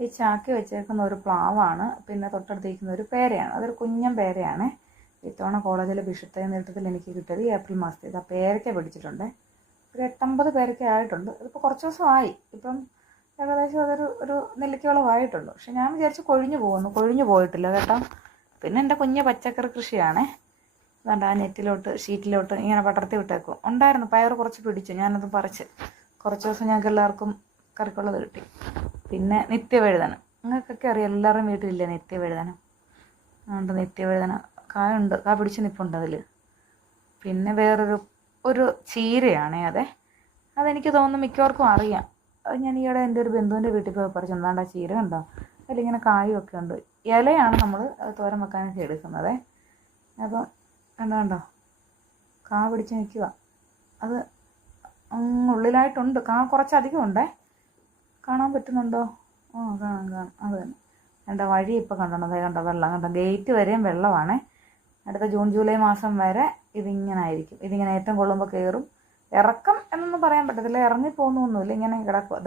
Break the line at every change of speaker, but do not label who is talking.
ഈ ചാക്കി വെച്ചേക്കുന്ന ഒരു പ്ലാവാണ്. പിന്നെ തൊട്ടടുത്തിരിക്കുന്ന ഒരു പേരയാണ്. അതൊരു കുഞ്ഞൻ പേരയാണ്. ഇത്തവണ കോളേജിലെ വിഷുത്തെ നേതൃത്വത്തിൽ എനിക്ക് കിട്ടിയത് ഈ ഏപ്രിൽ മാസത്തിൽ ആ പേരയ്ക്ക പിടിച്ചിട്ടുണ്ട്. ഒരു എട്ടമ്പത് പേരയ്ക്ക ആയിട്ടുണ്ട്. ഇതിപ്പോൾ കുറച്ച് ദിവസമായി. ഇപ്പം ഏകദേശം അതൊരു ഒരു നെല്ലിക്കോളം ആയിട്ടുണ്ട് പക്ഷെ ഞാൻ വിചാരിച്ചു കൊഴിഞ്ഞു പോകുന്നു. കൊഴിഞ്ഞു പോയിട്ടില്ല കേട്ടോ. പിന്നെ എന്റെ കുഞ്ഞ് പച്ചക്കറി കൃഷിയാണേ. അതുകൊണ്ട് ആ നെറ്റിലോട്ട് ഷീറ്റിലോട്ട് ഇങ്ങനെ പടർത്തി വിട്ടേക്കും. ഉണ്ടായിരുന്നു. പയർ കുറച്ച് പിടിച്ചു. ഞാനത് പറിച്ച്. കുറച്ച് ദിവസം ഞങ്ങൾക്ക് എല്ലാവർക്കും കറിക്കുള്ളത് കിട്ടി. പിന്നെ നിത്യവഴുതനം. നിങ്ങൾക്കൊക്കെ അറിയാം എല്ലാവരുടെയും വീട്ടിലില്ലേ നിത്യവഴുതനം? അതുകൊണ്ട് നിത്യവഴുതന. കായുണ്ട് കാ പിടിച്ച് നിൽപ്പുണ്ട് അതിൽ പിന്നെ വേറൊരു ഒരു ചീരയാണേ അതെ. അതെനിക്ക് തോന്നുന്നു മിക്കവർക്കും അറിയാം. അത് ഞാൻ ഈയിടെ എന്റെ ഒരു ബന്ധുവിന്റെ വീട്ടിൽ പോയി പറിച്ചു. എന്താണ്ട് ആ ചീര കണ്ടോ? അതിലിങ്ങനെ കായുമൊക്കെ ഉണ്ട്. ഇലയാണ് നമ്മൾ തോരൻ വെക്കാനൊക്കെ എടുക്കുന്നത് അപ്പോൾ കണ്ടോ കണ്ടോ? കാ പിടിച്ച് നിൽക്കുക. അത് ഉള്ളിലായിട്ടുണ്ട്. കാ കുറച്ചധികം ഉണ്ടേ. കാണാൻ പറ്റുന്നുണ്ടോ? ആ കാണാം കാണാം. അത് തന്നെ. കണ്ട വഴി ഇപ്പോൾ കണ്ടോ അതേ കണ്ടോ? വെള്ളം കണ്ടോ? ഗേറ്റ് വരെയും വെള്ളമാണ്. അടുത്ത ജൂൺ ജൂലൈ മാസം വരെ ഇതിങ്ങനെ ആയിരിക്കും. ഇതിങ്ങനെ ഏറ്റവും കൊള്ളുമ്പോൾ കയറും ഇറക്കം എന്നൊന്നും പറയാൻ പറ്റത്തില്ല. ഇറങ്ങി പോകുന്നൊന്നുമില്ല. ഇങ്ങനെ കിടക്കും. അതാ.